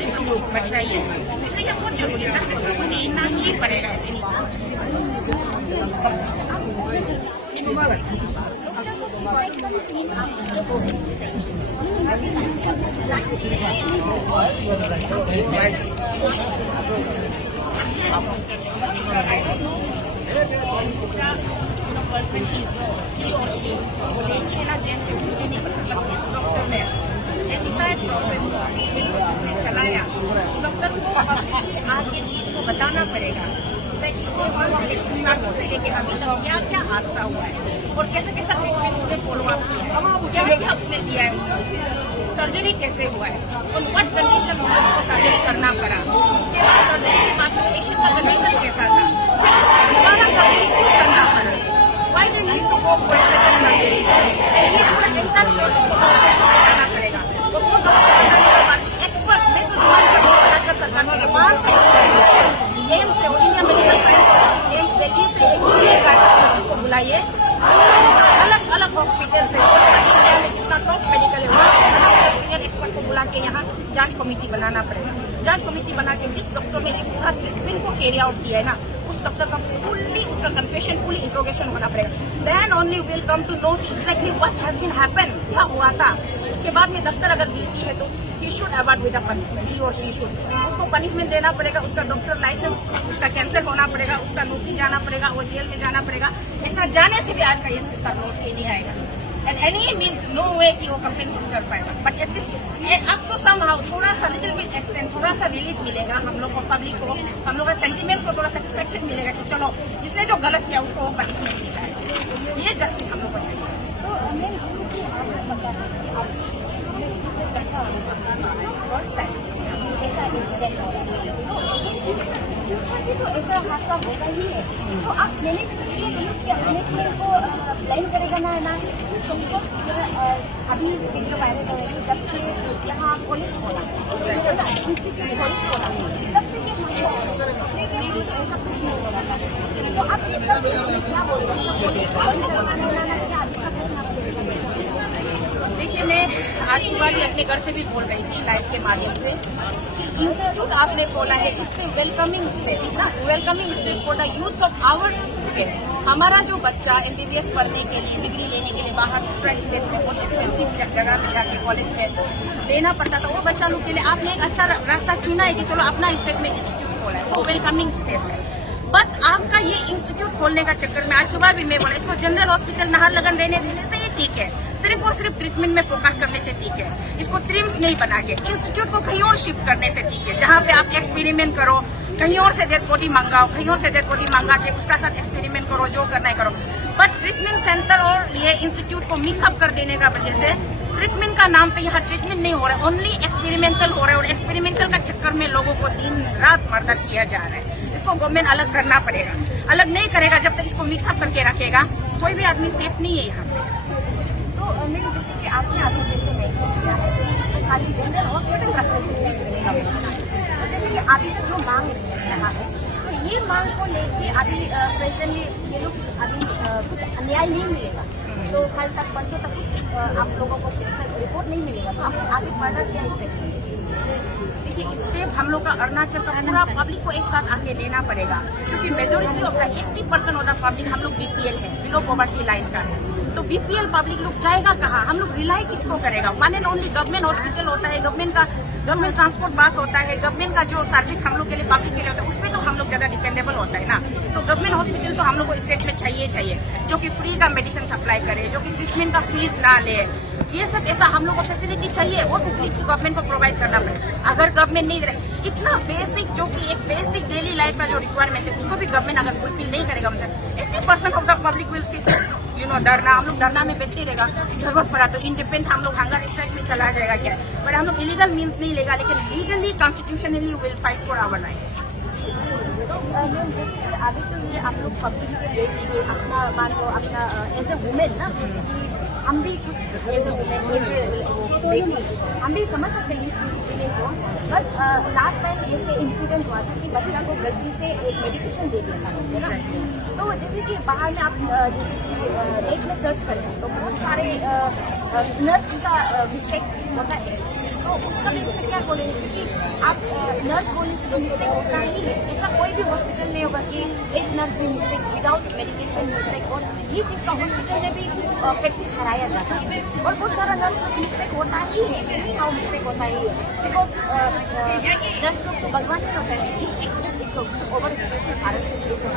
गरीब लोगों को बचाइए, इसलिए ये बहुत जरूरी है। 10 को देना ही पड़ेगा। पर्सन ही और शी वो लेके ना जेल से मुझे नहीं पता, इस डॉक्टर ने एथिकाइड प्रोसेस बिल्कुल जिसने चलाया, डॉक्टर को आपके चीज को बताना पड़ेगा। से लेके अभी तक क्या क्या हादसा हुआ है और कैसे कैसा ट्रीटमेंट उसने फॉलो अप किया है, क्या क्या उसने दिया है, सर्जरी कैसे हुआ है और व्हाट कंडीशन उनको सर्जरी करना पड़ा, उसके बाद सर्जरी के बाद पेशेंट का कंडीशन कैसा था, दोबारा सर्जरी क्यों करना पड़ा, why do need to go for second surgery, ये पूरा इंटर प्रोसेस करना पड़ेगा। तो वो डॉक्टर बनाने के बाद एक्सपर्ट मैं तो डिमांड करती हूँ राज्य सरकार से बाहर से एम्स से all India medical science AIIMS Delhi से एक्सपीरियंस डॉक्टर्स को बुलाइए, अलग अलग हॉस्पिटल से इंडिया में जितना टॉप मेडिकल है वहाँ से अलग अलग सीनियर एक्सपर्ट को बुला के यहाँ जांच कमेटी बनाना पड़ेगा। जांच कमेटी बना के जिस डॉक्टर ने पूरा ट्रीटमेंट को कैरी आउट किया है ना, उस डॉक्टर का फुल्ली उसका कन्फेशन फुली इंट्रोगेशन होना पड़ेगा। Then only will come to know exactly what has been happen, क्या हुआ था। उसके बाद में डॉक्टर अगर गिल्टी है तो he should avoid with a punishment, he और शी शुड, उसको पनिशमेंट देना पड़ेगा, उसका डॉक्टर लाइसेंस उसका कैंसिल होना पड़ेगा, उसका नौकरी जाना पड़ेगा, वो जेल में जाना पड़ेगा। ऐसा जाने से भी आज का ये सिस्टम लौट के नहीं आएगा। एंड एनी मीन्स नो वे कि वो कंपेंसेट कर पाएगा, बट एट दिस अब तो समहाउ थोड़ा सा लिटिल बिट एक्सटेंड, थोड़ा सा रिलीफ मिलेगा हम लोग को, पब्लिक को, हम लोग का सेंटिमेंट्स को थोड़ा सेटिस्फेक्शन मिलेगा कि चलो जिसने जो गलत किया उसको वो पनिशमेंट मिला है। ये जस्टिस हम लोग को चाहिए। तो ऐसा हादसा होगा ही है, तो आप मैनेज को ब्लेम करेगा ना तुमको। अभी वीडियो वायरल हो रही है जब से यहाँ कॉलेज खोला तब से ऐसा कुछ नहीं हो रहा था, तो आप क्या बोल रहे हैं? देखिए, मैं आज सुबह भी अपने घर से भी बोल रही थी लाइव के माध्यम से, इंस्टीट्यूट आपने खोला है, इट्स ए वेलकमिंग स्टेप ना, welcoming step for the youth of our state. हमारा जो बच्चा एमबीबीएस पढ़ने के लिए, डिग्री लेने के लिए बाहर दूसरा स्टेट में बहुत एक्सपेंसिव जगह में जाके कॉलेज में लेना पड़ता था, वो बच्चा लोग के लिए आपने एक अच्छा रास्ता चुना है कि चलो अपना स्टेट में इंस्टीट्यूट खोला है, वो वेलकमिंग स्टेप है। बट आपका ये इंस्टीट्यूट खोलने का चक्कर में आज सुबह भी मैं बोला, इसको जनरल हॉस्पिटल नाहरलगुन रहने देने से ही ठीक है, सिर्फ और सिर्फ ट्रीटमेंट में फोकस करने से ठीक है। इसको ट्रिम्स नहीं बना के इंस्टीट्यूट को कहीं और शिफ्ट करने से ठीक है, जहाँ पे आप एक्सपेरिमेंट करो, कहीं और से डेड बॉडी मंगाओ, कहीं और से डेड बॉडी मंगा के उसका साथ एक्सपेरिमेंट करो, जो करना है करो। बट ट्रीटमेंट सेंटर और ये इंस्टीट्यूट को मिक्सअप कर देने का वजह से ट्रीटमेंट का नाम पे यहाँ ट्रीटमेंट नहीं हो रहा है, ओनली एक्सपेरिमेंटल हो रहा है, और एक्सपेरिमेंटल का चक्कर में लोगों को दिन रात मर्डर किया जा रहा है। इसको गवर्नमेंट अलग करना पड़ेगा, अलग नहीं करेगा जब तक इसको मिक्सअप करके रखेगा कोई भी आदमी सेफ नहीं है यहाँ पे। तो मैंने जैसे कि आपने अभी जैसे नहीं किया है तो खाली जनरल हॉस्पिटल रखने से तो जैसे कि अभी तक जो मांग रहा है, तो ये मांग को लेके अभी प्रेजेंटली ये लोग अभी कुछ अन्याय नहीं मिलेगा, तो कल तक परसों तक कुछ आप लोगों को कुछ रिपोर्ट नहीं मिलेगा, तो आप आगे फर्दर क्या स्टेप? देखिए, स्टेप हम लोग का अरुणाचल का पूरा पब्लिक को एक साथ आके लेना पड़ेगा, क्योंकि majority of 80% of the public हम लोग बीपीएल है, बिलो पॉवर्टी लाइन का है। तो बीपीएल पब्लिक लोग जाएगा कहाँ, हम लोग रिलाई किसको करेगा? One and only government hospital होता है, गवर्नमेंट ट्रांसपोर्ट बस होता है, गवर्नमेंट का जो सर्विस हम लोग के लिए पब्लिक के लिए होता है, उस पर तो हम लोग ज्यादा डिपेंडेबल होता है ना। तो गवर्नमेंट हॉस्पिटल तो हम लोग को स्टेट में चाहिए, जो कि फ्री का मेडिसिन सप्लाई करे, जो कि ट्रीटमेंट का फीस ना ले, ये सब ऐसा हम लोग को फैसिलिटी चाहिए, वो फैसिलिटी गवर्नमेंट को प्रोवाइड करना पड़ेगा। अगर गवर्नमेंट नहीं दे इतना बेसिक, जो कि एक बेसिक डेली लाइफ का जो रिक्वायरमेंट है, उसको भी गवर्नमेंट अगर फुलफिल नहीं करेगा, मुझे 80% of the public will sit धरना, हम लोग धरना में बैठते रहेगा, जरूरत पड़ा तो इंडिपेंडेंट हम लोग हंगर स्ट्राइक में चला जाएगा क्या, पर हम लोग इलीगल मीन्स नहीं लेगा, लेकिन legally constitutionally will fight for our right. तो अभी तो ये आप लोग पब्लिक से बेच के अपना मान लो अपना एज ए वुमेन ना, कि हम भी कुछ एज ए वुमेन हम भी समझ सकते हैं इस फीलिंग को। बट लास्ट टाइम ऐसे इंसिडेंट हुआ था कि बच्चा को गलती से एक मेडिकेशन दे दिया था, है ना। तो जैसे कि बाहर में आप जैसे कि नेट में सर्च करें तो बहुत सारे नर्स का मिस्टेक होता है, तो तो उसका भी उसमें क्या बोलेंगे, क्योंकि आप नर्स बोलने से तो मिस्टेक होता ही है, ऐसा कोई भी हॉस्पिटल नहीं होगा कि एक नर्स भी मिस्टेक विदाउट मेडिकेशन मिस्टेक, और ये चीज़ का हॉस्पिटल में भी प्रैक्टिस कराया जाता है। और बहुत सारा नर्स मिस्टेक होता ही है, मिस्टेक होता ही है, बिकॉज नर्स लोग तो भगवान नहीं होता है कि ओवर भारत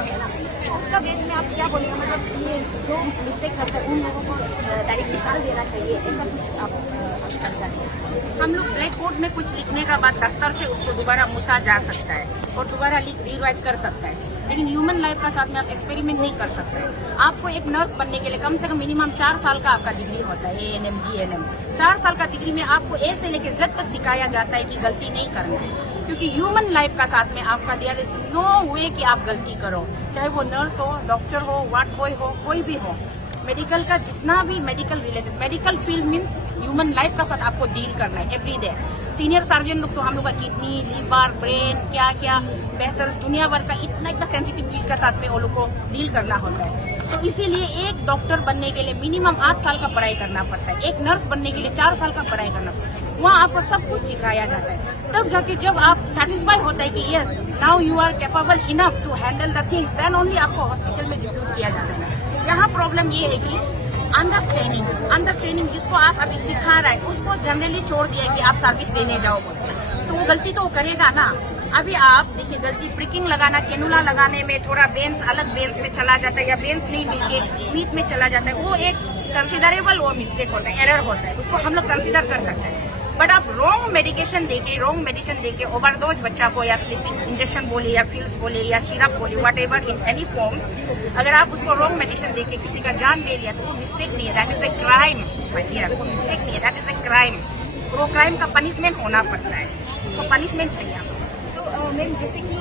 है ना। तो उसका बेस में आप क्या बोलेंगे, मतलब ये जो मिस्टेक करते हैं उन लोगों को डायरेक्ट निकाल देना चाहिए, ऐसा कुछ आप करता है? हम लोग ब्लैक बोर्ड में कुछ लिखने का बाद दस्तर से उसको दोबारा मुसा जा सकता है और दोबारा रीराइट कर सकता है, लेकिन ह्यूमन लाइफ का साथ में आप एक्सपेरिमेंट नहीं कर सकते। आपको एक नर्स बनने के लिए कम से कम मिनिमम 4 साल का आपका डिग्री होता है, ANM GNM। 4 साल का डिग्री में आपको ए से लेकर Z तक सिखाया जाता है कि गलती नहीं करना है, क्योंकि ह्यूमन लाइफ का साथ में आपका देयर इज नो वे कि आप गलती करो, चाहे वो नर्स हो, डॉक्टर हो, वार्ड बॉय हो, कोई भी हो। मेडिकल का जितना भी medical related medical field means human life का साथ आपको डील करना है एवरी डे। सीनियर सर्जन लोग तो हम लोग का किडनी, लीवर, ब्रेन, क्या क्या वेसल्स, दुनिया भर का इतना सेंसिटिव चीज का साथ में वो लोग को डील करना होता है। तो इसीलिए एक डॉक्टर बनने के लिए मिनिमम 8 साल का पढ़ाई करना पड़ता है, एक नर्स बनने के लिए 4 साल का पढ़ाई करना पड़ता है। वहाँ आपको सब कुछ सिखाया जाता है, तब जाके जब आप सेटिस्फाई होता है कि yes now you are capable enough to handle the things, then only आपको हॉस्पिटल में रिक्रूट किया जाता है। यहाँ प्रॉब्लम ये है कि अंडर ट्रेनिंग जिसको आप अभी सिखा रहे हैं उसको जनरली छोड़ दिया है कि आप सर्विस देने जाओगे, तो वो गलती तो वो करेगा ना। अभी आप देखिए गलती प्रिकिंग लगाना, कैनुला लगाने में थोड़ा बेंस अलग बेंस में चला जाता है या बेंस नहीं मिलके मीट में चला जाता है, वो एक कंसिडरेबल वो मिस्टेक होता है, एरर होता है, उसको हम लोग कंसिडर कर सकते हैं। बट आप रॉन्ग मेडिकेशन देके ओवरडोज बच्चा को या स्लीपिंग इंजेक्शन बोले या पिल्स बोले या सिरप बोले what ever in any forms, अगर आप उसको रॉन्ग मेडिसिन देके किसी का जान ले लिया तो वो मिस्टेक नहीं है, दैट इज ए क्राइम। वो मिस्टेक नहीं है, दैट इज ए क्राइम। वो क्राइम का पनिशमेंट होना पड़ता है, तो पनिशमेंट चाहिए। तो मैम जैसे कि